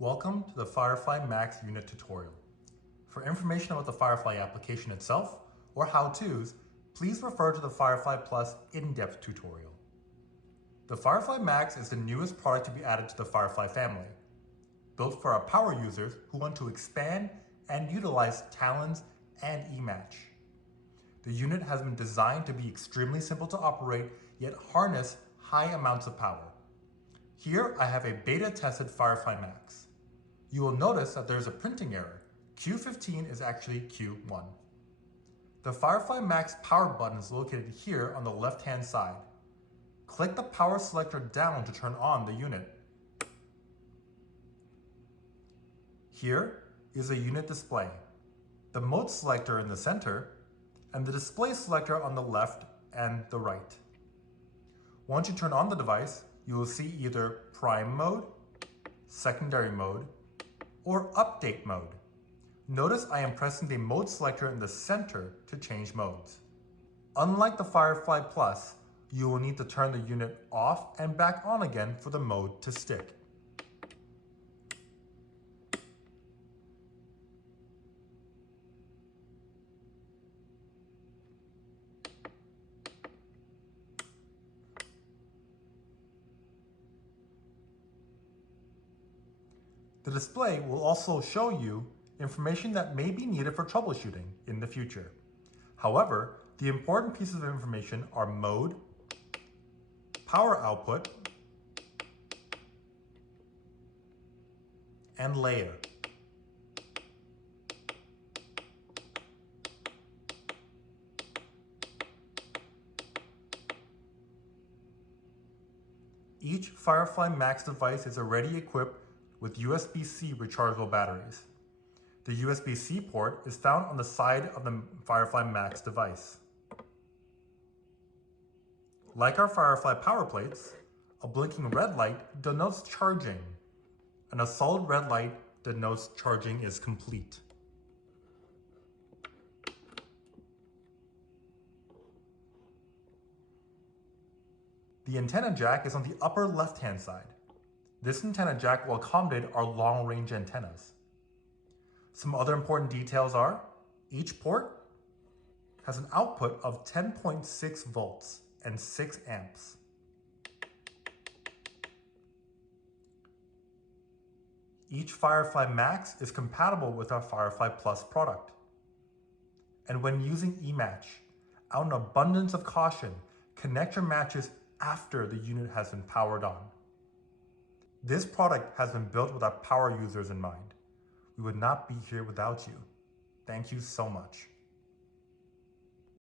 Welcome to the FireFly Max unit tutorial. For information about the FireFly application itself or how-tos, please refer to the FireFly Plus in-depth tutorial. The FireFly Max is the newest product to be added to the FireFly family, built for our power users who want to expand and utilize Talons and eMatch. The unit has been designed to be extremely simple to operate, yet harness high amounts of power. Here I have a beta-tested FireFly Max. You will notice that there's a printing error. Q15 is actually Q1. The FireFly Max power button is located here on the left-hand side. Click the power selector down to turn on the unit. Here is a unit display, the mode selector in the center, and the display selector on the left and the right. Once you turn on the device, you will see either prime mode, secondary mode, or update mode. Notice I am pressing the mode selector in the center to change modes. Unlike the FireFly Plus, you will need to turn the unit off and back on again for the mode to stick. The display will also show you information that may be needed for troubleshooting in the future. However, the important pieces of information are mode, power output, and layer. Each FireFly Max device is already equipped with USB-C rechargeable batteries. The USB-C port is found on the side of the FireFly Max device. Like our FireFly power plates, a blinking red light denotes charging, and a solid red light denotes charging is complete. The antenna jack is on the upper left-hand side. This antenna jack will accommodate our long-range antennas. Some other important details are, each port has an output of 10.6 volts and 6 amps. Each FireFly Max is compatible with our FireFly Plus product. And when using eMatch, out of an abundance of caution, connect your matches after the unit has been powered on. This product has been built with our power users in mind. We would not be here without you. Thank you so much.